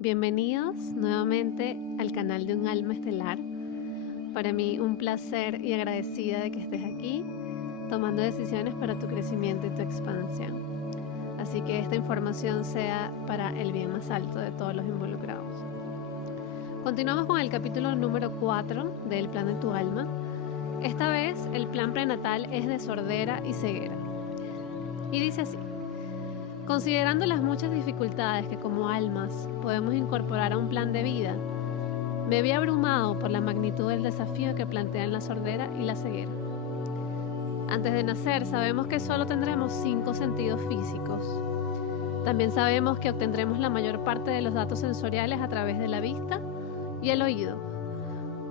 Bienvenidos nuevamente al canal de Un Alma Estelar. Para mí un placer y agradecida de que estés aquí, tomando decisiones para tu crecimiento y tu expansión. Así que esta información sea para el bien más alto de todos los involucrados. Continuamos con el capítulo número 4 del Plan de tu Alma. Esta vez el plan prenatal es de sordera y ceguera. Y dice así: considerando las muchas dificultades que como almas podemos incorporar a un plan de vida, me vi abrumado por la magnitud del desafío que plantean la sordera y la ceguera. Antes de nacer sabemos que solo tendremos 5 sentidos físicos. También sabemos que obtendremos la mayor parte de los datos sensoriales a través de la vista y el oído.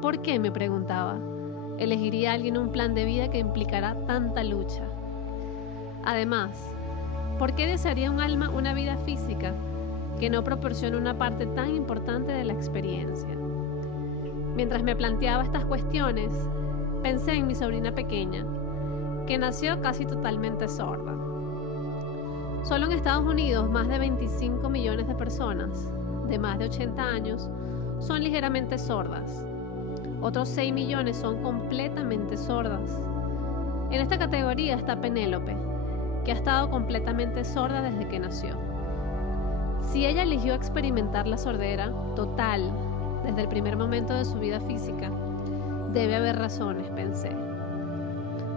¿Por qué?, me preguntaba. ¿Elegiría alguien un plan de vida que implicará tanta lucha? Además, ¿por qué desearía un alma una vida física que no proporciona una parte tan importante de la experiencia? Mientras me planteaba estas cuestiones, pensé en mi sobrina pequeña, que nació casi totalmente sorda. Solo en Estados Unidos, más de 25 millones de personas de más de 80 años son ligeramente sordas. Otros 6 millones son completamente sordas. En esta categoría está Penélope, que ha estado completamente sorda desde que nació. Si ella eligió experimentar la sordera total desde el primer momento de su vida física, debe haber razones, pensé.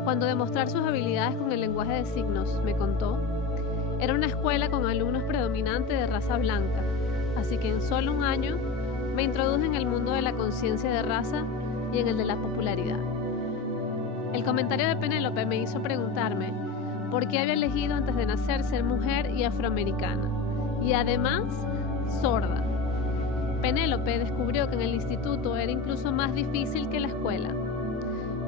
Cuando demostrar sus habilidades con el lenguaje de signos, me contó, era una escuela con alumnos predominantes de raza blanca, así que en solo un año me introduje en el mundo de la conciencia de raza y en el de la popularidad. El comentario de Penélope me hizo preguntarme por qué había elegido antes de nacer ser mujer y afroamericana, y además sorda. Penélope descubrió que en el instituto era incluso más difícil que la escuela.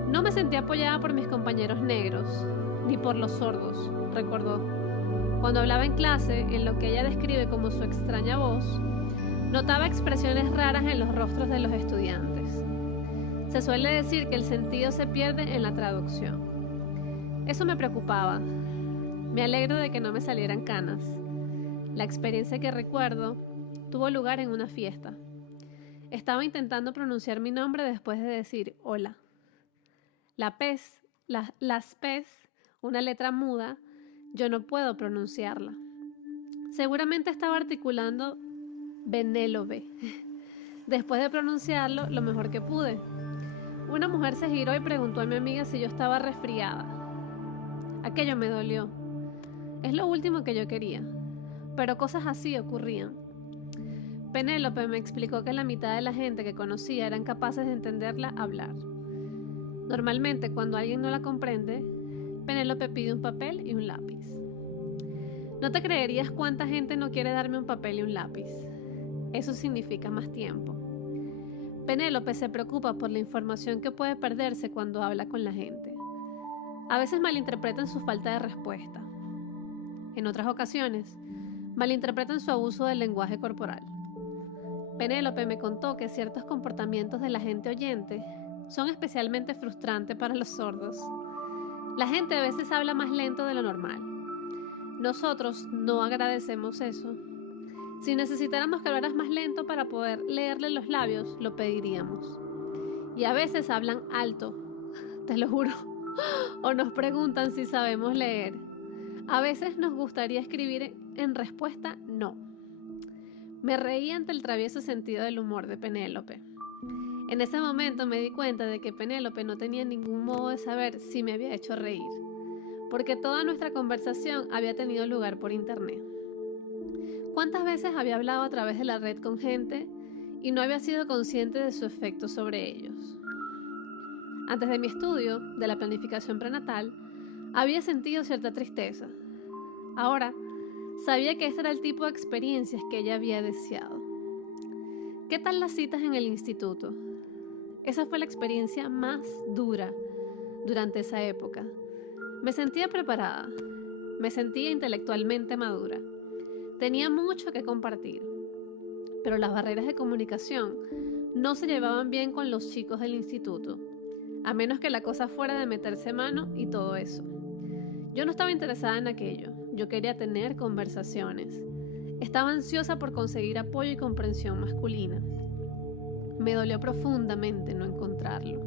No me sentí apoyada por mis compañeros negros, ni por los sordos, recordó. Cuando hablaba en clase, en lo que ella describe como su extraña voz, notaba expresiones raras en los rostros de los estudiantes. Se suele decir que el sentido se pierde en la traducción. Eso me preocupaba. Me alegro de que no me salieran canas. La experiencia que recuerdo tuvo lugar en una fiesta. Estaba intentando pronunciar mi nombre después de decir hola. Las P's, una letra muda, yo no puedo pronunciarla. Seguramente estaba articulando Benélope. Después de pronunciarlo lo mejor que pude. Una mujer se giró y preguntó a mi amiga si yo estaba resfriada. Aquello me dolió. Es lo último que yo quería. Pero cosas así ocurrían. Penélope me explicó que la mitad de la gente que conocía eran capaces de entenderla hablar. Normalmente, cuando alguien no la comprende, Penélope pide un papel y un lápiz. No te creerías cuánta gente no quiere darme un papel y un lápiz. Eso significa más tiempo. Penélope se preocupa por la información que puede perderse cuando habla con la gente. A veces malinterpretan su falta de respuesta. En otras ocasiones, malinterpretan su abuso del lenguaje corporal. Penélope me contó que ciertos comportamientos de la gente oyente son especialmente frustrantes para los sordos. La gente a veces habla más lento de lo normal. Nosotros no agradecemos eso. Si necesitáramos que hablaras más lento para poder leerle los labios, lo pediríamos. Y a veces hablan alto, te lo juro, o nos preguntan si sabemos leer. A veces nos gustaría escribir en respuesta no. Me reí ante el travieso sentido del humor de Penélope. En ese momento me di cuenta de que Penélope no tenía ningún modo de saber si me había hecho reír, porque toda nuestra conversación había tenido lugar por internet. ¿Cuántas veces había hablado a través de la red con gente y no había sido consciente de su efecto sobre ellos? Antes de mi estudio de la planificación prenatal, había sentido cierta tristeza. Ahora, sabía que este era el tipo de experiencias que ella había deseado. ¿Qué tal las citas en el instituto? Esa fue la experiencia más dura durante esa época. Me sentía preparada, me sentía intelectualmente madura. Tenía mucho que compartir, pero las barreras de comunicación no se llevaban bien con los chicos del instituto, a menos que la cosa fuera de meterse mano y todo eso. Yo no estaba interesada en aquello, yo quería tener conversaciones. Estaba ansiosa por conseguir apoyo y comprensión masculina. Me dolió profundamente no encontrarlo.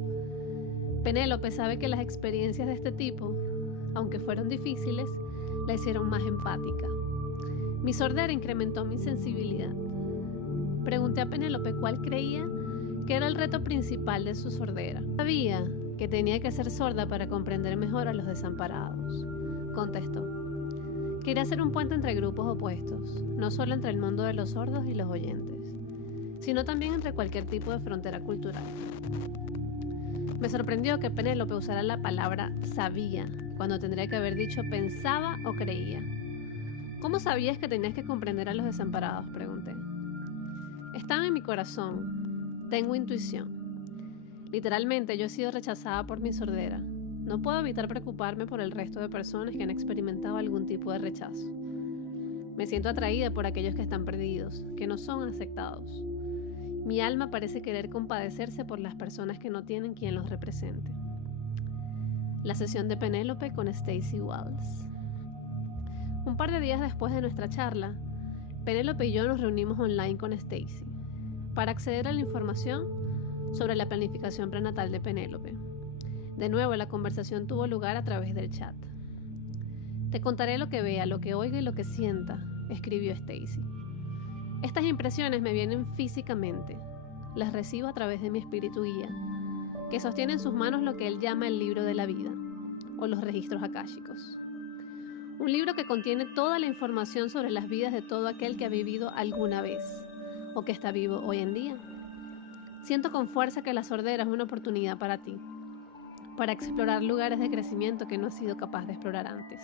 Penélope sabe que las experiencias de este tipo, aunque fueron difíciles, la hicieron más empática. Mi sordera incrementó mi sensibilidad. Pregunté a Penélope cuál creía que era el reto principal de su sordera. Sabía que tenía que ser sorda para comprender mejor a los desamparados. Contestó. Quería hacer un puente entre grupos opuestos, no solo entre el mundo de los sordos y los oyentes, sino también entre cualquier tipo de frontera cultural. Me sorprendió que Penélope usara la palabra sabía, cuando tendría que haber dicho pensaba o creía. ¿Cómo sabías que tenías que comprender a los desamparados?, pregunté. Estaba en mi corazón. Tengo intuición. Literalmente yo he sido rechazada por mi sordera. No puedo evitar preocuparme por el resto de personas que han experimentado algún tipo de rechazo. Me siento atraída por aquellos que están perdidos, que no son aceptados. Mi alma parece querer compadecerse por las personas que no tienen quien los represente. La sesión de Penélope con Stacy Walls. Un par de días después de nuestra charla, Penélope y yo nos reunimos online con Stacy para acceder a la información sobre la planificación prenatal de Penélope. De nuevo, la conversación tuvo lugar a través del chat. Te contaré lo que vea, lo que oiga y lo que sienta, escribió Stacy. Estas impresiones me vienen físicamente. Las recibo a través de mi espíritu guía, que sostiene en sus manos lo que él llama el libro de la vida, o los registros akáshicos. Un libro que contiene toda la información sobre las vidas de todo aquel que ha vivido alguna vez, o que está vivo hoy en día. Siento con fuerza que la sordera es una oportunidad para ti, para explorar lugares de crecimiento que no has sido capaz de explorar antes,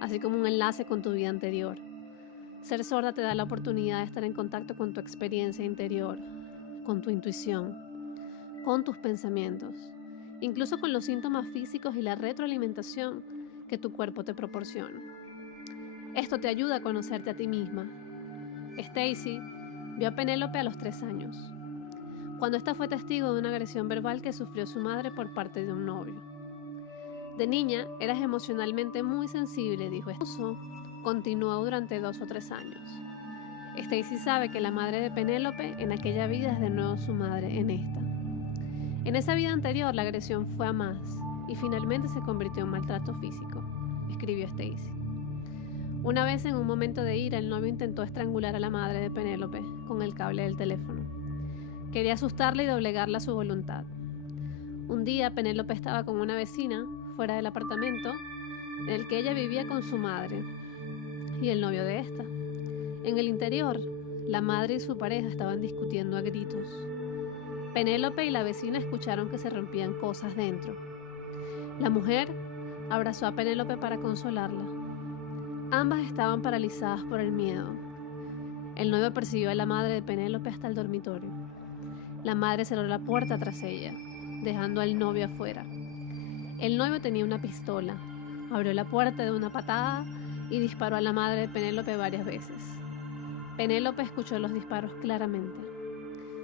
así como un enlace con tu vida anterior. Ser sorda te da la oportunidad de estar en contacto con tu experiencia interior, con tu intuición, con tus pensamientos, incluso con los síntomas físicos y la retroalimentación que tu cuerpo te proporciona. Esto te ayuda a conocerte a ti misma. Stacy vio a Penélope a los 3 años, cuando ésta fue testigo de una agresión verbal que sufrió su madre por parte de un novio. De niña, eras emocionalmente muy sensible, dijo. Esto continuó durante 2 o 3 años. Stacy sabe que la madre de Penélope en aquella vida es de nuevo su madre en esta. En esa vida anterior la agresión fue a más y finalmente se convirtió en maltrato físico, escribió Stacy. Una vez, en un momento de ira, el novio intentó estrangular a la madre de Penélope con el cable del teléfono. Quería asustarla y doblegarla a su voluntad. Un día Penélope estaba con una vecina fuera del apartamento en el que ella vivía con su madre y el novio de esta. En el interior, la madre y su pareja estaban discutiendo a gritos. Penélope y la vecina escucharon que se rompían cosas dentro. La mujer abrazó a Penélope para consolarla. Ambas estaban paralizadas por el miedo. El novio persiguió a la madre de Penélope hasta el dormitorio. La madre cerró la puerta tras ella, dejando al novio afuera. El novio tenía una pistola, abrió la puerta de una patada y disparó a la madre de Penélope varias veces. Penélope escuchó los disparos claramente.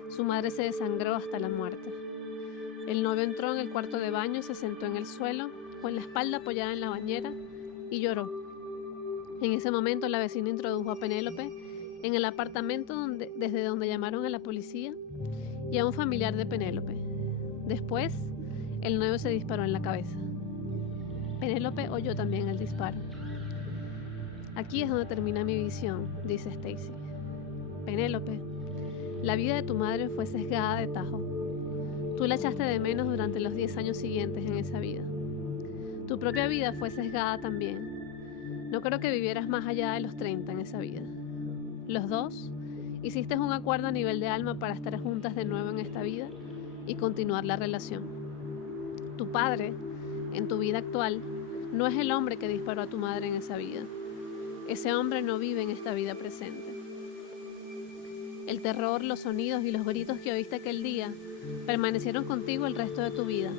Su madre se desangró hasta la muerte. El novio entró en el cuarto de baño, se sentó en el suelo, con la espalda apoyada en la bañera, y lloró. En ese momento la vecina introdujo a Penélope en el apartamento desde donde llamaron a la policía y a un familiar de Penélope. Después, el novio se disparó en la cabeza. Penélope oyó también el disparo. Aquí es donde termina mi visión, dice Stacy. Penélope, la vida de tu madre fue sesgada de tajo. Tú la echaste de menos durante los 10 años siguientes en esa vida. Tu propia vida fue sesgada también. No creo que vivieras más allá de los 30 en esa vida. Los dos hiciste un acuerdo a nivel de alma para estar juntas de nuevo en esta vida y continuar la relación. Tu padre, en tu vida actual, no es el hombre que disparó a tu madre en esa vida. Ese hombre no vive en esta vida presente. El terror, los sonidos y los gritos que oíste aquel día permanecieron contigo el resto de tu vida.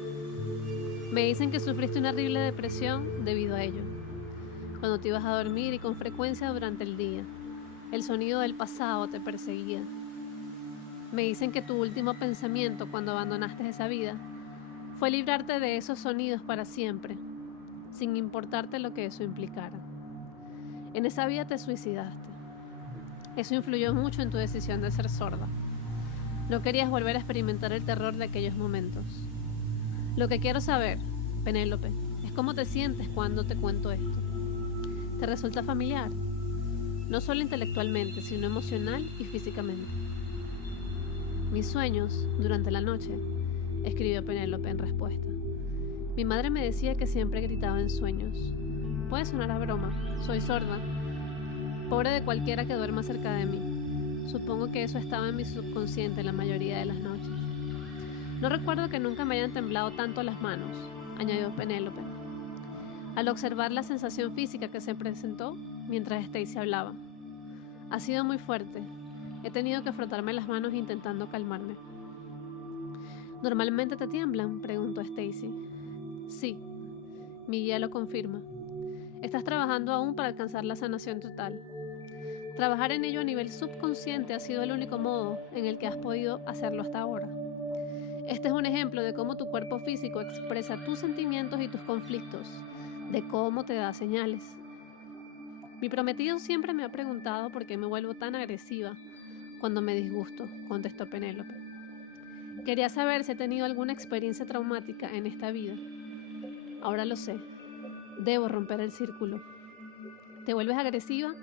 Me dicen que sufriste una horrible depresión debido a ello. Cuando te ibas a dormir y con frecuencia durante el día, el sonido del pasado te perseguía. Me dicen que tu último pensamiento cuando abandonaste esa vida fue librarte de esos sonidos para siempre, sin importarte lo que eso implicara. En esa vida te suicidaste. Eso influyó mucho en tu decisión de ser sorda. No querías volver a experimentar el terror de aquellos momentos. Lo que quiero saber, Penélope, es cómo te sientes cuando te cuento esto. ¿Te resulta familiar? No solo intelectualmente, sino emocional y físicamente. Mis sueños, durante la noche, escribió Penélope en respuesta. Mi madre me decía que siempre gritaba en sueños. Puede sonar a broma, soy sorda. Pobre de cualquiera que duerma cerca de mí. Supongo que eso estaba en mi subconsciente la mayoría de las noches. No recuerdo que nunca me hayan temblado tanto las manos, añadió Penélope, al observar la sensación física que se presentó mientras Stacy hablaba. Ha sido muy fuerte. He tenido que frotarme las manos intentando calmarme. ¿Normalmente te tiemblan?, preguntó Stacy. Sí, mi guía lo confirma. Estás trabajando aún para alcanzar la sanación total. Trabajar en ello a nivel subconsciente ha sido el único modo en el que has podido hacerlo hasta ahora. Este es un ejemplo de cómo tu cuerpo físico expresa tus sentimientos y tus conflictos, de cómo te da señales. Mi prometido siempre me ha preguntado por qué me vuelvo tan agresiva cuando me disgusto, contestó Penélope. Quería saber si he tenido alguna experiencia traumática en esta vida. Ahora lo sé. Debo romper el círculo. Te vuelves agresiva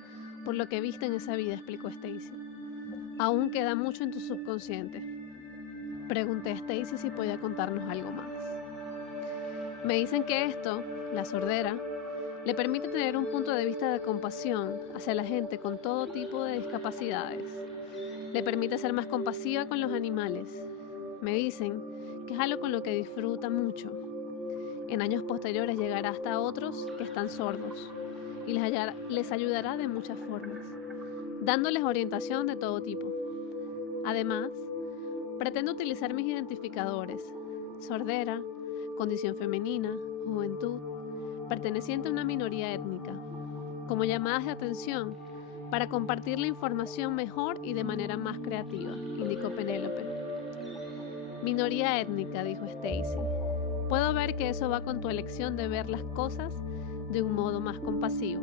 por lo que viste en esa vida, explicó Stacy. Aún queda mucho en tu subconsciente. Pregunté a Stacy si podía contarnos algo más. Me dicen que esto, la sordera, le permite tener un punto de vista de compasión hacia la gente con todo tipo de discapacidades. Le permite ser más compasiva con los animales. Me dicen que es algo con lo que disfruta mucho. En años posteriores llegará hasta otros que están sordos y les ayudará de muchas formas, dándoles orientación de todo tipo. Además, pretendo utilizar mis identificadores, sordera, condición femenina, juventud, perteneciente a una minoría étnica, como llamadas de atención para compartir la información mejor y de manera más creativa, indicó Penélope. Minoría étnica, dijo Stacy. Puedo ver que eso va con tu elección de ver las cosas de un modo más compasivo.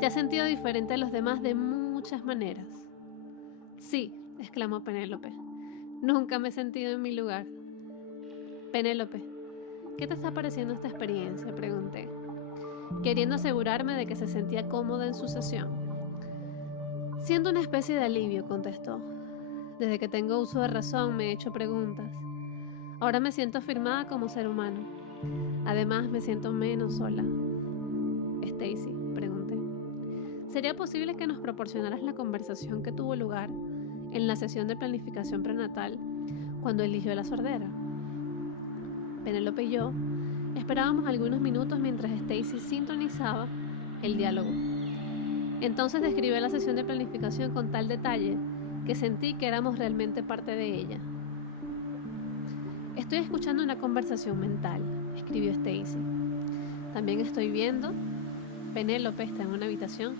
Te has sentido diferente a los demás de muchas maneras. Sí, exclamó Penélope. Nunca me he sentido en mi lugar. Penélope, ¿qué te está pareciendo esta experiencia?, pregunté, queriendo asegurarme de que se sentía cómoda en su sesión. Siento una especie de alivio, contestó. Desde que tengo uso de razón me he hecho preguntas. Ahora me siento afirmada como ser humano. Además, me siento menos sola. Stacy, pregunté, ¿sería posible que nos proporcionaras la conversación que tuvo lugar en la sesión de planificación prenatal cuando eligió la sordera? Penélope y yo esperábamos algunos minutos mientras Stacy sintonizaba el diálogo. Entonces describió la sesión de planificación con tal detalle que sentí que éramos realmente parte de ella. Estoy escuchando una conversación mental, escribió Stacy. También estoy viendo. Penélope está en una habitación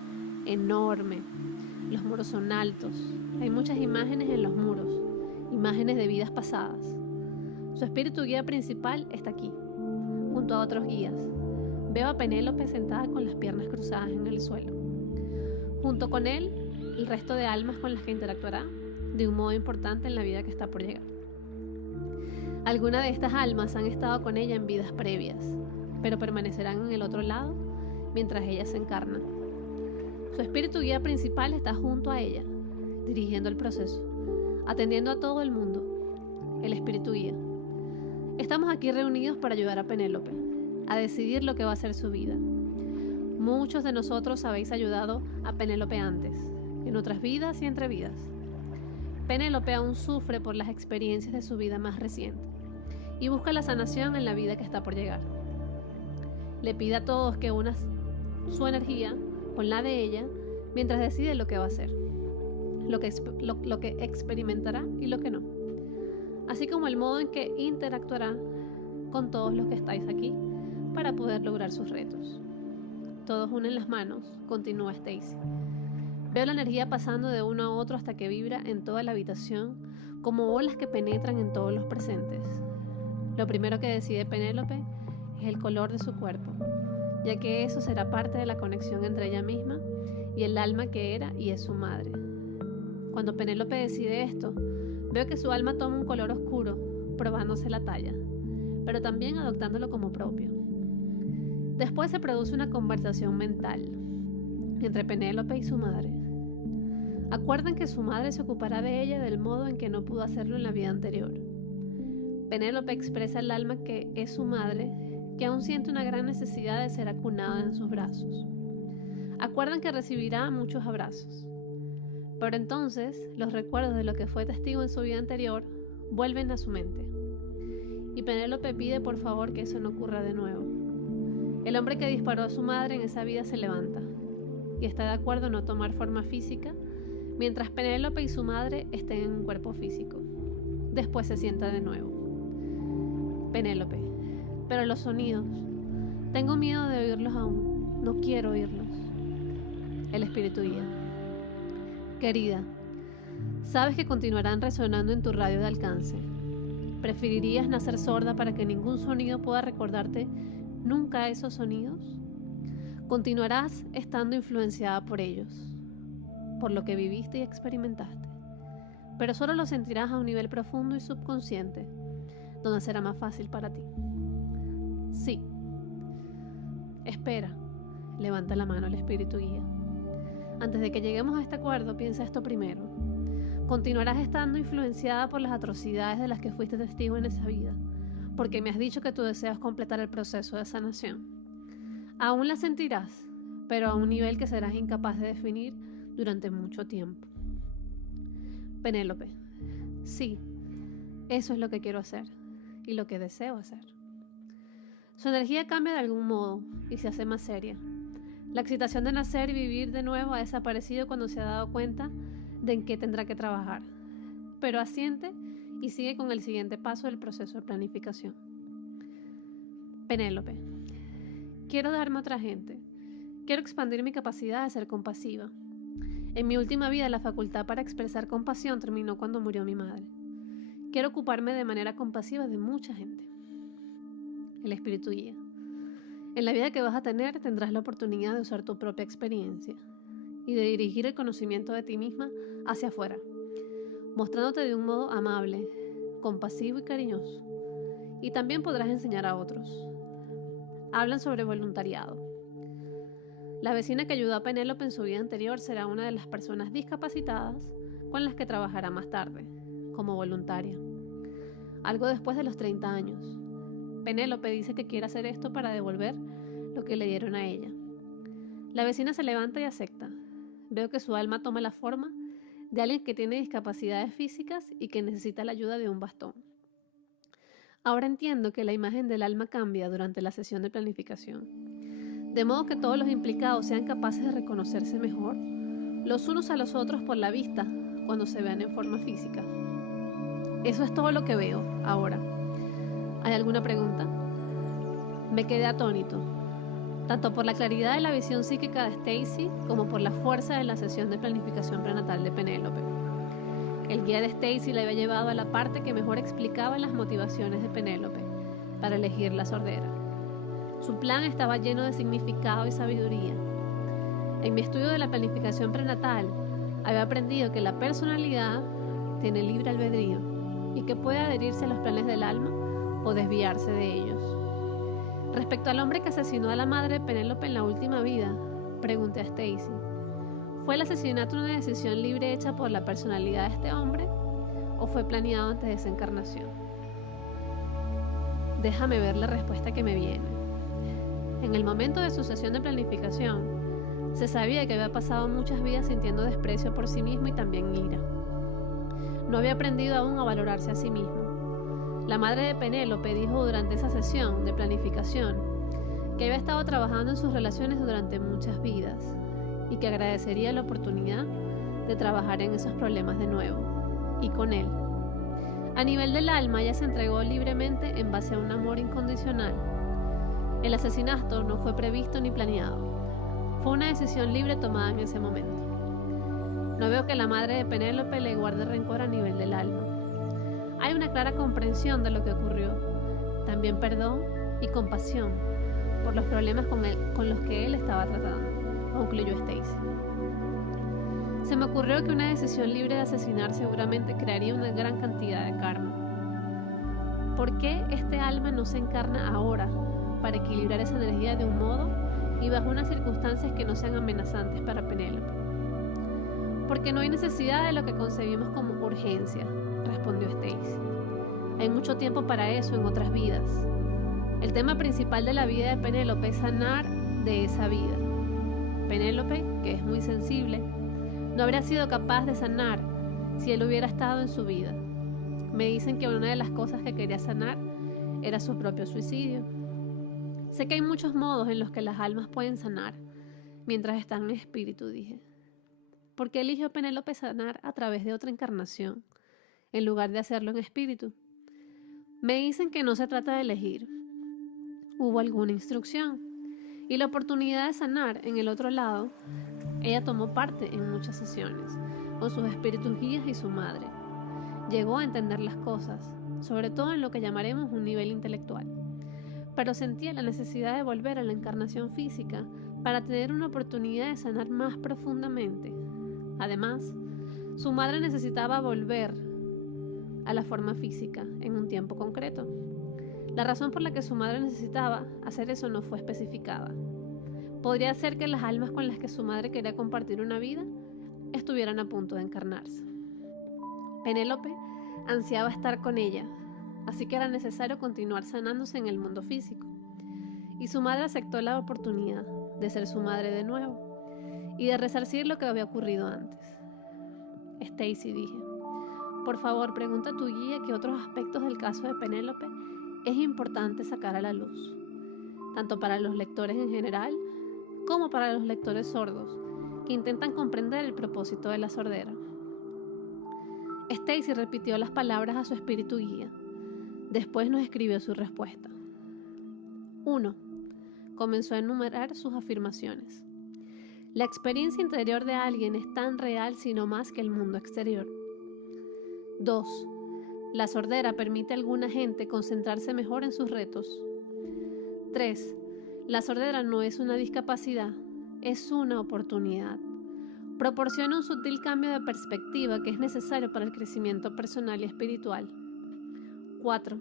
enorme. Los muros son altos. Hay muchas imágenes en los muros, imágenes de vidas pasadas. Su espíritu guía principal está aquí, junto a otros guías. Veo a Penélope sentada con las piernas cruzadas en el suelo. Junto con él, el resto de almas con las que interactuará de un modo importante en la vida que está por llegar. Algunas de estas almas han estado con ella en vidas previas, pero permanecerán en el otro lado mientras ella se encarna. Su espíritu guía principal está junto a ella, dirigiendo el proceso, atendiendo a todo el mundo. El espíritu guía. Estamos aquí reunidos para ayudar a Penélope a decidir lo que va a ser su vida. Muchos de nosotros habéis ayudado a Penélope antes, en otras vidas y entre vidas. Penélope aún sufre por las experiencias de su vida más reciente y busca la sanación en la vida que está por llegar. Le pide a todos que unan su energía con la de ella mientras decide lo que va a hacer, lo que experimentará y lo que no, así como el modo en que interactuará con todos los que estáis aquí para poder lograr sus retos. Todos unen las manos, continúa Stacy. Veo la energía pasando de uno a otro hasta que vibra en toda la habitación como olas que penetran en todos los presentes. Lo primero que decide Penélope es el color de su cuerpo, ya que eso será parte de la conexión entre ella misma y el alma que era y es su madre. Cuando Penélope decide esto, veo que su alma toma un color oscuro, probándose la talla, pero también adoptándolo como propio. Después se produce una conversación mental entre Penélope y su madre. Acuerdan que su madre se ocupará de ella del modo en que no pudo hacerlo en la vida anterior. Penélope expresa al alma que es su madre, que aún siente una gran necesidad de ser acunada en sus brazos. Acuerdan que recibirá muchos abrazos. Pero entonces, los recuerdos de lo que fue testigo en su vida anterior vuelven a su mente. Y Penélope pide por favor que eso no ocurra de nuevo. El hombre que disparó a su madre en esa vida se levanta y está de acuerdo en no tomar forma física, mientras Penélope y su madre estén en un cuerpo físico. Después se sienta de nuevo. Penélope: pero los sonidos, tengo miedo de oírlos aún, no quiero oírlos. El espíritu guía: querida, sabes que continuarán resonando en tu radio de alcance. ¿Preferirías nacer sorda para que ningún sonido pueda recordarte nunca esos sonidos? Continuarás estando influenciada por ellos, por lo que viviste y experimentaste, pero solo lo sentirás a un nivel profundo y subconsciente, donde será más fácil para ti. Sí. Espera, levanta la mano el espíritu guía. Antes de que lleguemos a este acuerdo, piensa esto primero. Continuarás estando influenciada por las atrocidades de las que fuiste testigo en esa vida, porque me has dicho que tú deseas completar el proceso de sanación. Aún la sentirás, pero a un nivel que serás incapaz de definir durante mucho tiempo. Penélope: sí, eso es lo que quiero hacer y lo que deseo hacer. Su energía cambia de algún modo y se hace más seria. La excitación de nacer y vivir de nuevo ha desaparecido cuando se ha dado cuenta de en qué tendrá que trabajar, pero asiente y sigue con el siguiente paso del proceso de planificación. Penélope: quiero darme a otra gente. Quiero expandir mi capacidad de ser compasiva. En mi última vida, la facultad para expresar compasión terminó cuando murió mi madre. Quiero ocuparme de manera compasiva de mucha gente. El espíritu guía: en la vida que vas a tener, tendrás la oportunidad de usar tu propia experiencia y de dirigir el conocimiento de ti misma hacia afuera, mostrándote de un modo amable, compasivo y cariñoso. Y también podrás enseñar a otros. Hablan sobre voluntariado. La vecina que ayudó a Penélope en su vida anterior será una de las personas discapacitadas con las que trabajará más tarde, como voluntaria, algo después de los 30 años. Penélope dice que quiere hacer esto para devolver lo que le dieron a ella. La vecina se levanta y acepta. Veo que su alma toma la forma de alguien que tiene discapacidades físicas y que necesita la ayuda de un bastón. Ahora entiendo que la imagen del alma cambia durante la sesión de planificación, de modo que todos los implicados sean capaces de reconocerse mejor los unos a los otros por la vista cuando se vean en forma física. Eso es todo lo que veo ahora. ¿Hay alguna pregunta? Me quedé atónito, tanto por la claridad de la visión psíquica de Stacy como por la fuerza de la sesión de planificación prenatal de Penélope. El guía de Stacy la había llevado a la parte que mejor explicaba las motivaciones de Penélope para elegir la sordera. Su plan estaba lleno de significado y sabiduría. En mi estudio de la planificación prenatal, había aprendido que la personalidad tiene libre albedrío y que puede adherirse a los planes del alma o desviarse de ellos. Respecto al hombre que asesinó a la madre de Penélope en la última vida, pregunté a Stacy: ¿fue el asesinato una decisión libre hecha por la personalidad de este hombre o fue planeado antes de esa encarnación? Déjame ver la respuesta que me viene. En el momento de su sesión de planificación, se sabía que había pasado muchas vidas sintiendo desprecio por sí mismo y también ira. No había aprendido aún a valorarse a sí mismo. La madre de Penélope dijo durante esa sesión de planificación que había estado trabajando en sus relaciones durante muchas vidas y que agradecería la oportunidad de trabajar en esos problemas de nuevo y con él. A nivel del alma, ella se entregó libremente en base a un amor incondicional. El asesinato no fue previsto ni planeado. Fue una decisión libre tomada en ese momento. No veo que la madre de Penélope le guarde rencor a nivel del alma. Hay una clara comprensión de lo que ocurrió, también perdón y compasión por los problemas con los que él estaba tratando. concluyó Stacy. Se me ocurrió que una decisión libre de asesinar seguramente crearía una gran cantidad de karma. ¿Por qué este alma no se encarna ahora para equilibrar esa energía de un modo y bajo unas circunstancias que no sean amenazantes para Penélope? Porque no hay necesidad de lo que concebimos como urgencia, respondió Stacy. Hay mucho tiempo para eso en otras vidas. El tema principal de la vida de Penélope es sanar de esa vida. Penélope, que es muy sensible, no habría sido capaz de sanar si él hubiera estado en su vida. Me dicen que una de las cosas que quería sanar era su propio suicidio. Sé que hay muchos modos en los que las almas pueden sanar mientras están en espíritu, dije. ¿Por qué eligió Penélope sanar a través de otra encarnación, en lugar de hacerlo en espíritu? Me dicen que no se trata de elegir. Hubo alguna instrucción y la oportunidad de sanar en el otro lado. Ella tomó parte en muchas sesiones con sus espíritus guías y su madre. Llegó a entender las cosas, sobre todo en lo que llamaremos un nivel intelectual, pero sentía la necesidad de volver a la encarnación física para tener una oportunidad de sanar más profundamente. Además, su madre necesitaba volver a la forma física en un tiempo concreto. La razón por la que su madre necesitaba hacer eso no fue especificada. Podría ser que las almas con las que su madre quería compartir una vida estuvieran a punto de encarnarse. Penélope ansiaba estar con ella, así que era necesario continuar sanándose en el mundo físico. Y su madre aceptó la oportunidad de ser su madre de nuevo y de resarcir lo que había ocurrido antes. Stacy, dije, por favor, pregunta a tu guía qué otros aspectos del caso de Penélope es importante sacar a la luz, tanto para los lectores en general como para los lectores sordos que intentan comprender el propósito de la sordera. Stacy repitió las palabras a su espíritu guía. Después nos escribió su respuesta. 1. Comenzó a enumerar sus afirmaciones. La experiencia interior de alguien es tan real sino más que el mundo exterior. 2. La sordera permite a alguna gente concentrarse mejor en sus retos. 3. La sordera no es una discapacidad, es una oportunidad. Proporciona un sutil cambio de perspectiva que es necesario para el crecimiento personal y espiritual. 4.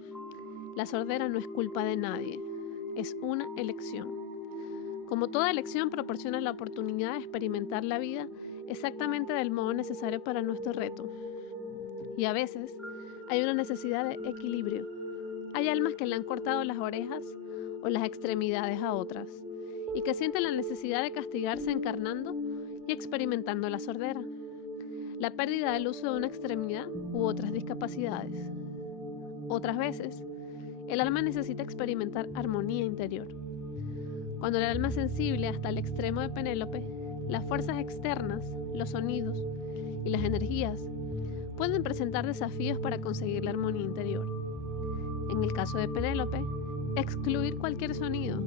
La sordera no es culpa de nadie, es una elección. Como toda elección proporciona la oportunidad de experimentar la vida exactamente del modo necesario para nuestro reto. Y a veces hay una necesidad de equilibrio. Hay almas que le han cortado las orejas o las extremidades a otras y que sienten la necesidad de castigarse encarnando y experimentando la sordera, la pérdida del uso de una extremidad u otras discapacidades. Otras veces, el alma necesita experimentar armonía interior. Cuando el alma es sensible hasta el extremo de Penélope, las fuerzas externas, los sonidos y las energías pueden presentar desafíos para conseguir la armonía interior. En el caso de Penélope, excluir cualquier sonido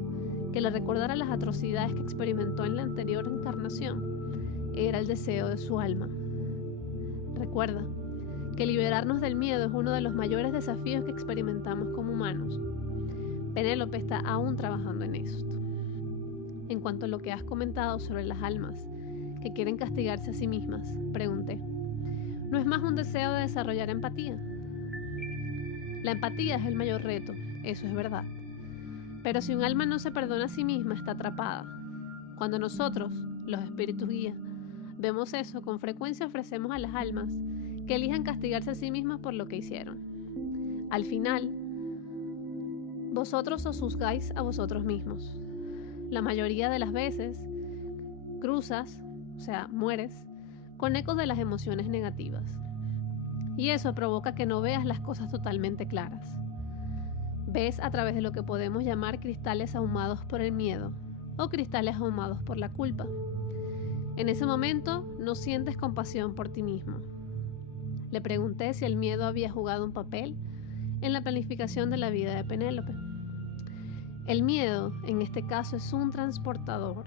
que le recordara las atrocidades que experimentó en la anterior encarnación era el deseo de su alma. Recuerda que liberarnos del miedo es uno de los mayores desafíos que experimentamos como humanos. Penélope está aún trabajando en esto. En cuanto a lo que has comentado sobre las almas que quieren castigarse a sí mismas, pregunté, ¿no es más un deseo de desarrollar empatía? La empatía es el mayor reto, eso es verdad. Pero si un alma no se perdona a sí misma, está atrapada. Cuando nosotros, los espíritus guía, vemos eso, con frecuencia ofrecemos a las almas que elijan castigarse a sí mismas por lo que hicieron. Al final, vosotros os juzgáis a vosotros mismos. La mayoría de las veces, cruzas, o sea, mueres, con ecos de las emociones negativas. Y eso provoca que no veas las cosas totalmente claras. Ves a través de lo que podemos llamar cristales ahumados por el miedo o cristales ahumados por la culpa. En ese momento no sientes compasión por ti mismo. Le pregunté si el miedo había jugado un papel en la planificación de la vida de Penélope. El miedo, en este caso, es un transportador.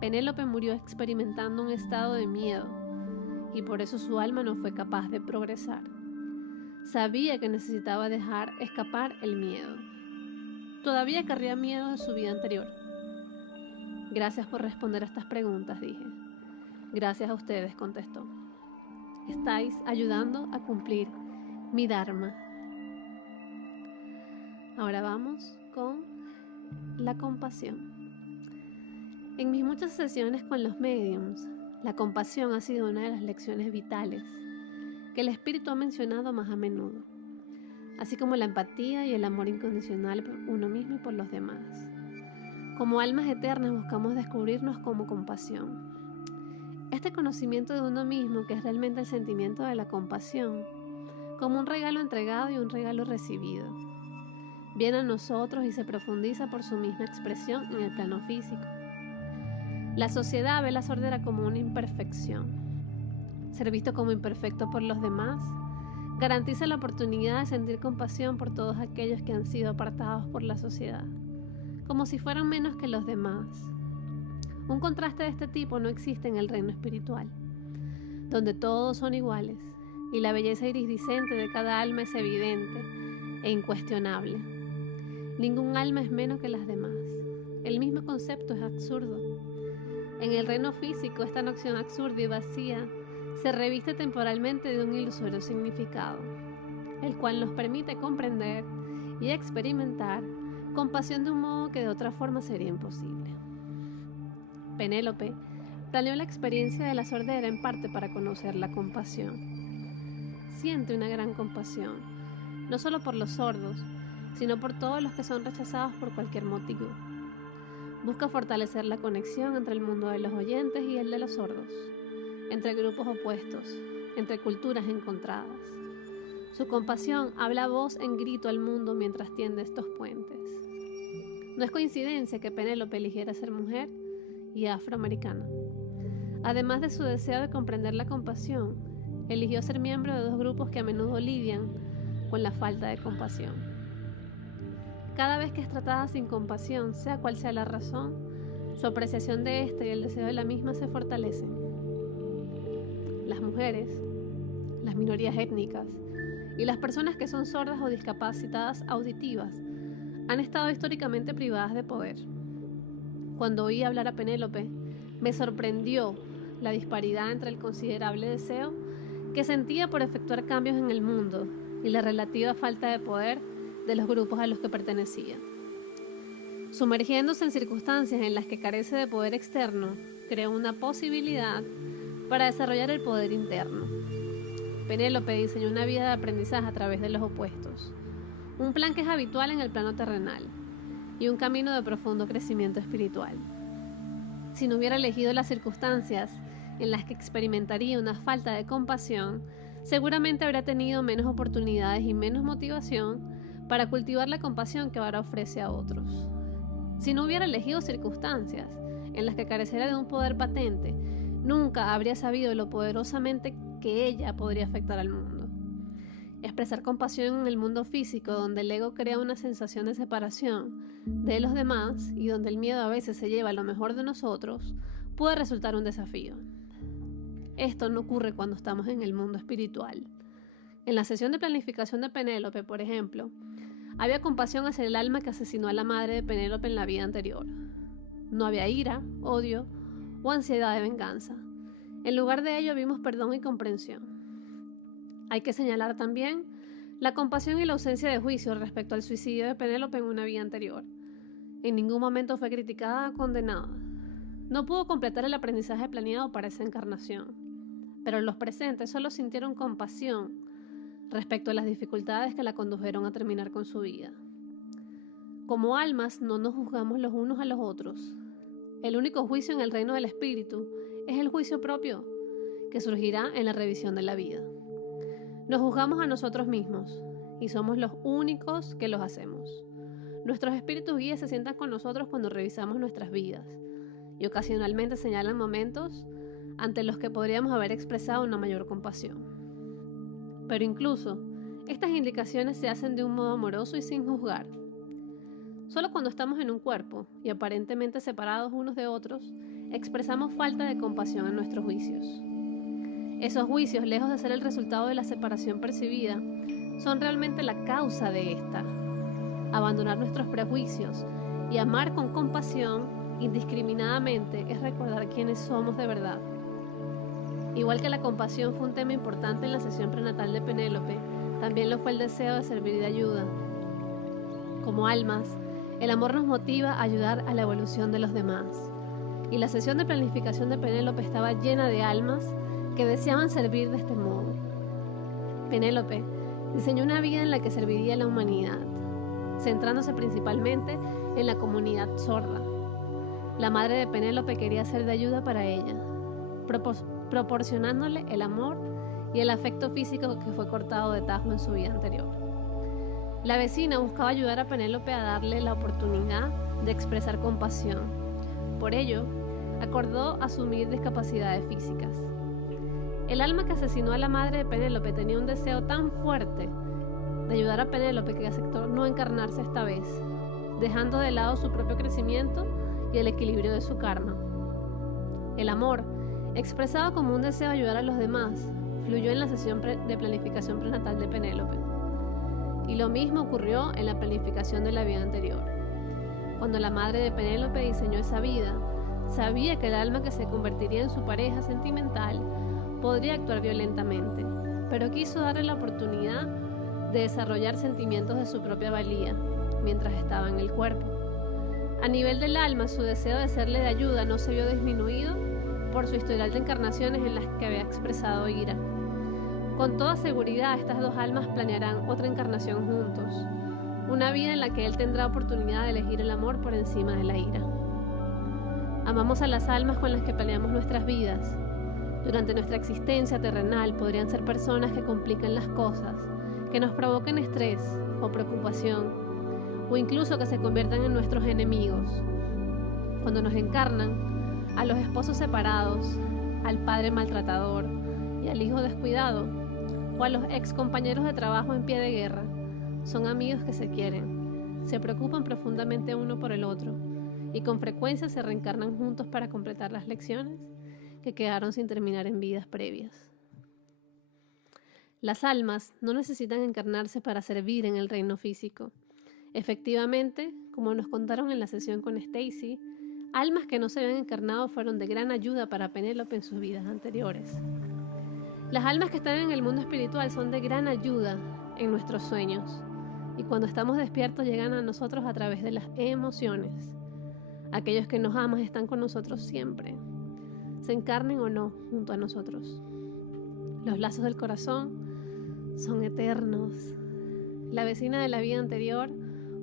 Penélope murió experimentando un estado de miedo y por eso su alma no fue capaz de progresar. Sabía que necesitaba dejar escapar el miedo. Todavía carría miedo de su vida anterior. Gracias por responder a estas preguntas, dije. Gracias a ustedes, contestó. Estáis ayudando a cumplir mi Dharma. Ahora vamos con la compasión. En mis muchas sesiones con los mediums, la compasión ha sido una de las lecciones vitales que el espíritu ha mencionado más a menudo, así como la empatía y el amor incondicional por uno mismo y por los demás. Como almas eternas buscamos descubrirnos como compasión. Este conocimiento de uno mismo, que es realmente el sentimiento de la compasión, como un regalo entregado y un regalo recibido, viene a nosotros y se profundiza por su misma expresión en el plano físico. La sociedad ve la sordera como una imperfección. Ser visto como imperfecto por los demás garantiza la oportunidad de sentir compasión por todos aquellos que han sido apartados por la sociedad, como si fueran menos que los demás. Un contraste de este tipo no existe en el reino espiritual, donde todos son iguales y la belleza iridiscente de cada alma es evidente e incuestionable. Ningún alma es menos que las demás. El mismo concepto es absurdo. En el reino físico, esta noción absurda y vacía se reviste temporalmente de un ilusorio significado, el cual nos permite comprender y experimentar compasión de un modo que de otra forma sería imposible. Penélope planeó la experiencia de la sordera en parte para conocer la compasión. Siente una gran compasión, no solo por los sordos, sino por todos los que son rechazados por cualquier motivo. Busca fortalecer la conexión entre el mundo de los oyentes y el de los sordos, entre grupos opuestos, entre culturas encontradas. Su compasión habla a voz en grito al mundo mientras tiende estos puentes. No es coincidencia que Penélope eligiera ser mujer y afroamericana. Además de su deseo de comprender la compasión, eligió ser miembro de dos grupos que a menudo lidian con la falta de compasión. Cada vez que es tratada sin compasión, sea cual sea la razón, su apreciación de esta y el deseo de la misma se fortalecen. Las mujeres, las minorías étnicas y las personas que son sordas o discapacitadas auditivas han estado históricamente privadas de poder. Cuando oí hablar a Penélope, me sorprendió la disparidad entre el considerable deseo que sentía por efectuar cambios en el mundo y la relativa falta de poder de los grupos a los que pertenecía. Sumergiéndose en circunstancias en las que carece de poder externo, creó una posibilidad para desarrollar el poder interno. Penélope diseñó una vida de aprendizaje a través de los opuestos, un plan que es habitual en el plano terrenal y un camino de profundo crecimiento espiritual. Si no hubiera elegido las circunstancias en las que experimentaría una falta de compasión, seguramente habría tenido menos oportunidades y menos motivación para cultivar la compasión que ahora ofrece a otros. Si no hubiera elegido circunstancias en las que careciera de un poder patente, nunca habría sabido lo poderosamente que ella podría afectar al mundo. Expresar compasión en el mundo físico, donde el ego crea una sensación de separación de los demás y donde el miedo a veces se lleva lo mejor de nosotros, puede resultar un desafío. Esto no ocurre cuando estamos en el mundo espiritual. En la sesión de planificación de Penélope, por ejemplo, había compasión hacia el alma que asesinó a la madre de Penélope en la vida anterior. No había ira, odio o ansiedad de venganza. En lugar de ello vimos perdón y comprensión. Hay que señalar también la compasión y la ausencia de juicio respecto al suicidio de Penélope en una vida anterior. En ningún momento fue criticada o condenada. No pudo completar el aprendizaje planeado para esa encarnación, pero los presentes solo sintieron compasión respecto a las dificultades que la condujeron a terminar con su vida. Como almas no nos juzgamos los unos a los otros. El único juicio en el reino del espíritu es el juicio propio, que surgirá en la revisión de la vida. Nos juzgamos a nosotros mismos y somos los únicos que los hacemos. Nuestros espíritus guías se sientan con nosotros cuando revisamos nuestras vidas y ocasionalmente señalan momentos ante los que podríamos haber expresado una mayor compasión. Pero incluso, estas indicaciones se hacen de un modo amoroso y sin juzgar. Solo cuando estamos en un cuerpo y aparentemente separados unos de otros, expresamos falta de compasión en nuestros juicios. Esos juicios, lejos de ser el resultado de la separación percibida, son realmente la causa de esta. Abandonar nuestros prejuicios y amar con compasión indiscriminadamente es recordar quiénes somos de verdad. Igual que la compasión fue un tema importante en la sesión prenatal de Penélope, también lo fue el deseo de servir y de ayuda. Como almas, el amor nos motiva a ayudar a la evolución de los demás. Y la sesión de planificación de Penélope estaba llena de almas que deseaban servir de este modo. Penélope diseñó una vida en la que serviría a la humanidad, centrándose principalmente en la comunidad sorda. La madre de Penélope quería ser de ayuda para ella, proporcionándole el amor y el afecto físico que fue cortado de tajo en su vida anterior. La vecina buscaba ayudar a Penélope a darle la oportunidad de expresar compasión. Por ello, acordó asumir discapacidades físicas. El alma que asesinó a la madre de Penélope tenía un deseo tan fuerte de ayudar a Penélope que aceptó no encarnarse esta vez, dejando de lado su propio crecimiento y el equilibrio de su karma. El amor, expresado como un deseo de ayudar a los demás, fluyó en la sesión de planificación prenatal de Penélope. Y lo mismo ocurrió en la planificación de la vida anterior. Cuando la madre de Penélope diseñó esa vida, sabía que el alma que se convertiría en su pareja sentimental podría actuar violentamente, pero quiso darle la oportunidad de desarrollar sentimientos de su propia valía mientras estaba en el cuerpo. A nivel del alma, su deseo de serle de ayuda no se vio disminuido por su historial de encarnaciones en las que había expresado ira. Con toda seguridad, estas dos almas planearán otra encarnación juntos, una vida en la que él tendrá oportunidad de elegir el amor por encima de la ira. Amamos a las almas con las que planeamos nuestras vidas. Durante nuestra existencia terrenal podrían ser personas que complican las cosas, que nos provoquen estrés o preocupación, o incluso que se conviertan en nuestros enemigos. Cuando nos encarnan, a los esposos separados, al padre maltratador y al hijo descuidado, o a los ex compañeros de trabajo en pie de guerra, son amigos que se quieren, se preocupan profundamente uno por el otro y con frecuencia se reencarnan juntos para completar las lecciones que quedaron sin terminar en vidas previas. Las almas no necesitan encarnarse para servir en el reino físico. Efectivamente, como nos contaron en la sesión con Stacy, almas que no se habían encarnado fueron de gran ayuda para Penélope en sus vidas anteriores. Las almas que están en el mundo espiritual son de gran ayuda en nuestros sueños y cuando estamos despiertos llegan a nosotros a través de las emociones. Aquellos que nos aman están con nosotros siempre, se encarnen o no junto a nosotros. Los lazos del corazón son eternos. La vecina de la vida anterior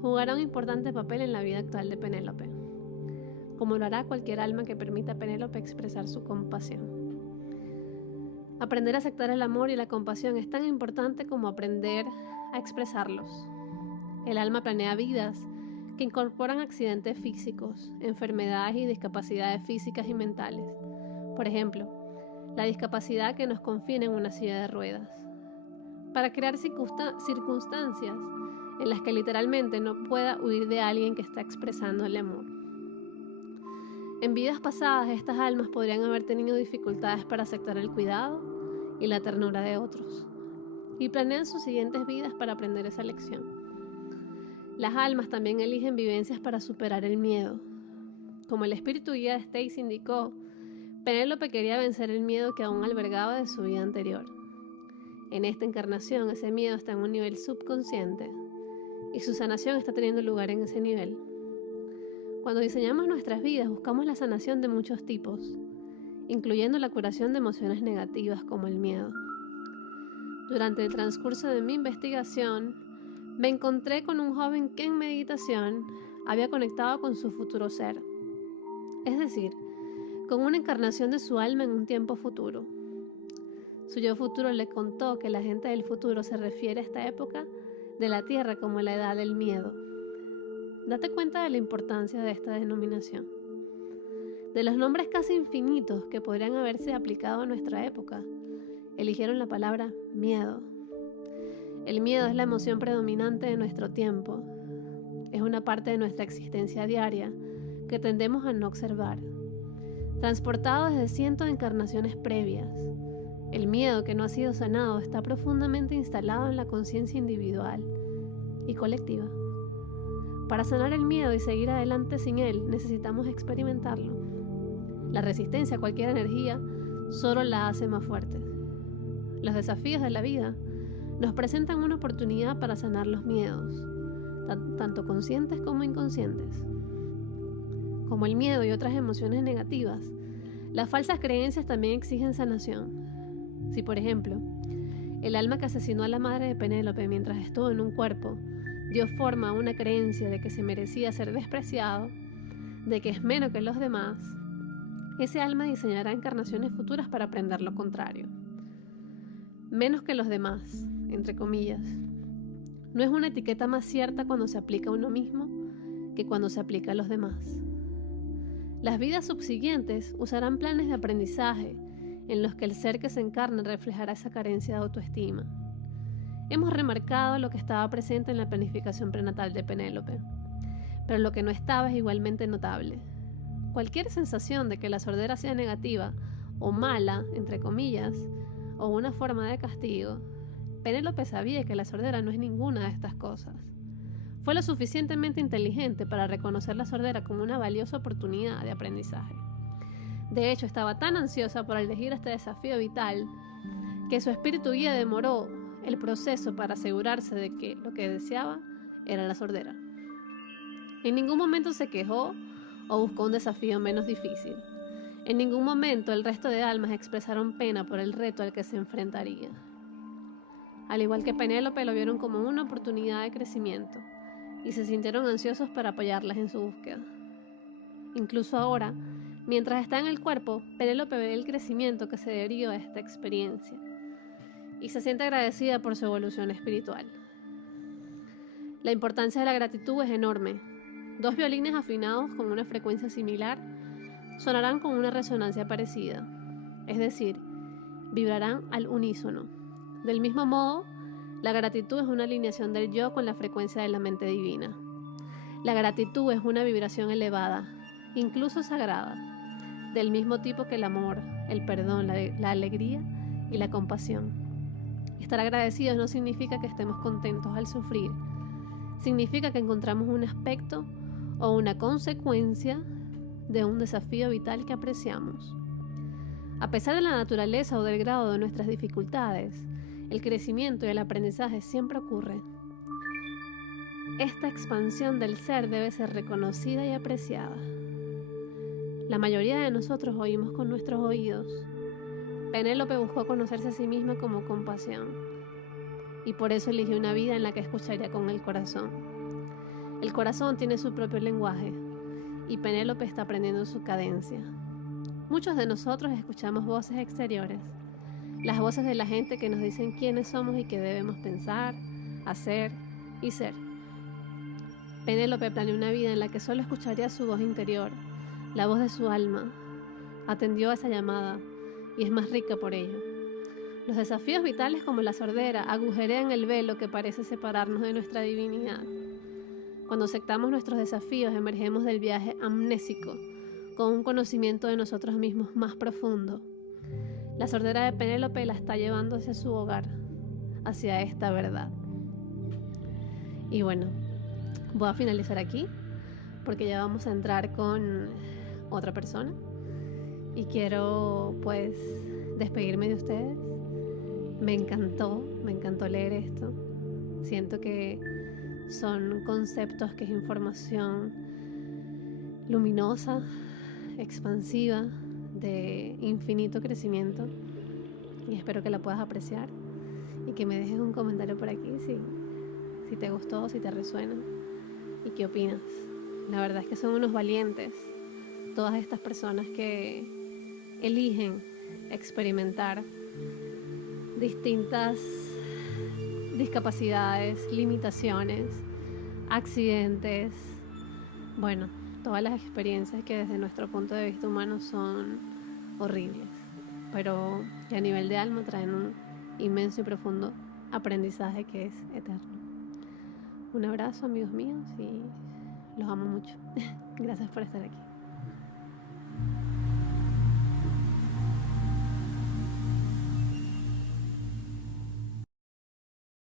jugará un importante papel en la vida actual de Penélope, como lo hará cualquier alma que permita a Penélope expresar su compasión. Aprender a aceptar el amor y la compasión es tan importante como aprender a expresarlos. El alma planea vidas que incorporan accidentes físicos, enfermedades y discapacidades físicas y mentales. Por ejemplo, la discapacidad que nos confina en una silla de ruedas, para crear circunstancias en las que literalmente no pueda huir de alguien que está expresando el amor. En vidas pasadas, estas almas podrían haber tenido dificultades para aceptar el cuidado y la ternura de otros, y planean sus siguientes vidas para aprender esa lección. Las almas también eligen vivencias para superar el miedo. Como el espíritu guía de Stacy indicó, Penélope quería vencer el miedo que aún albergaba de su vida anterior. En esta encarnación, ese miedo está en un nivel subconsciente y su sanación está teniendo lugar en ese nivel. Cuando diseñamos nuestras vidas, buscamos la sanación de muchos tipos, incluyendo la curación de emociones negativas como el miedo. Durante el transcurso de mi investigación, me encontré con un joven que en meditación había conectado con su futuro ser, es decir, con una encarnación de su alma en un tiempo futuro. Su yo futuro le contó que la gente del futuro se refiere a esta época de la Tierra como la edad del miedo. Date cuenta de la importancia de esta denominación. De los nombres casi infinitos que podrían haberse aplicado a nuestra época, eligieron la palabra miedo. El miedo es la emoción predominante de nuestro tiempo. Es una parte de nuestra existencia diaria que tendemos a no observar. Transportado desde cientos de encarnaciones previas, el miedo que no ha sido sanado está profundamente instalado en la conciencia individual y colectiva. Para sanar el miedo y seguir adelante sin él, necesitamos experimentarlo. La resistencia a cualquier energía solo la hace más fuerte. Los desafíos de la vida nos presentan una oportunidad para sanar los miedos, tanto conscientes como inconscientes. Como el miedo y otras emociones negativas, las falsas creencias también exigen sanación. Si, por ejemplo, el alma que asesinó a la madre de Penélope mientras estuvo en un cuerpo dio forma a una creencia de que se merecía ser despreciado, de que es menos que los demás, ese alma diseñará encarnaciones futuras para aprender lo contrario. Menos que los demás, entre comillas, no es una etiqueta más cierta cuando se aplica a uno mismo que cuando se aplica a los demás. Las vidas subsiguientes usarán planes de aprendizaje en los que el ser que se encarna reflejará esa carencia de autoestima. Hemos remarcado lo que estaba presente en la planificación prenatal de Penélope, pero lo que no estaba es igualmente notable. Cualquier sensación de que la sordera sea negativa o mala, entre comillas, o una forma de castigo, Penélope sabía que la sordera no es ninguna de estas cosas. Fue lo suficientemente inteligente para reconocer la sordera como una valiosa oportunidad de aprendizaje. De hecho, estaba tan ansiosa por elegir este desafío vital que su espíritu guía demoró el proceso para asegurarse de que lo que deseaba era la sordera. En ningún momento se quejó o buscó un desafío menos difícil. En ningún momento el resto de almas expresaron pena por el reto al que se enfrentaría. Al igual que Penélope, lo vieron como una oportunidad de crecimiento y se sintieron ansiosos para apoyarlas en su búsqueda. Incluso ahora, mientras está en el cuerpo, Penélope ve el crecimiento que se deriva de esta experiencia y se siente agradecida por su evolución espiritual. La importancia de la gratitud es enorme. 2 violines afinados con una frecuencia similar sonarán con una resonancia parecida, es decir, vibrarán al unísono. Del mismo modo, la gratitud es una alineación del yo con la frecuencia de la mente divina. La gratitud es una vibración elevada, incluso sagrada, del mismo tipo que el amor, el perdón, la alegría y la compasión. Estar agradecidos no significa que estemos contentos al sufrir, significa que encontramos un aspecto o una consecuencia de un desafío vital que apreciamos. A pesar de la naturaleza o del grado de nuestras dificultades, el crecimiento y el aprendizaje siempre ocurre. Esta expansión del ser debe ser reconocida y apreciada. La mayoría de nosotros oímos con nuestros oídos. Penélope buscó conocerse a sí misma como compasión, y por eso eligió una vida en la que escucharía con el corazón. El corazón tiene su propio lenguaje, y Penélope está aprendiendo su cadencia. Muchos de nosotros escuchamos voces exteriores, las voces de la gente que nos dicen quiénes somos y qué debemos pensar, hacer y ser. Penélope planeó una vida en la que solo escucharía su voz interior, la voz de su alma. Atendió a esa llamada y es más rica por ello. Los desafíos vitales como la sordera agujerean el velo que parece separarnos de nuestra divinidad. Cuando aceptamos nuestros desafíos, emergemos del viaje amnésico con un conocimiento de nosotros mismos más profundo. La sordera de Penélope la está llevando hacia su hogar, hacia esta verdad. Y bueno, voy a finalizar aquí porque ya vamos a entrar con otra persona y quiero pues despedirme de ustedes. Me encantó leer esto. Siento que son conceptos que es información luminosa, expansiva, de infinito crecimiento, y espero que la puedas apreciar y que me dejes un comentario por aquí si te gustó, si te resuena y qué opinas. La verdad es que son unos valientes todas estas personas que eligen experimentar distintas discapacidades, limitaciones, accidentes, bueno, todas las experiencias que desde nuestro punto de vista humano son horribles, pero que a nivel de alma traen un inmenso y profundo aprendizaje que es eterno. Un abrazo, amigos míos, y los amo mucho. Gracias por estar aquí.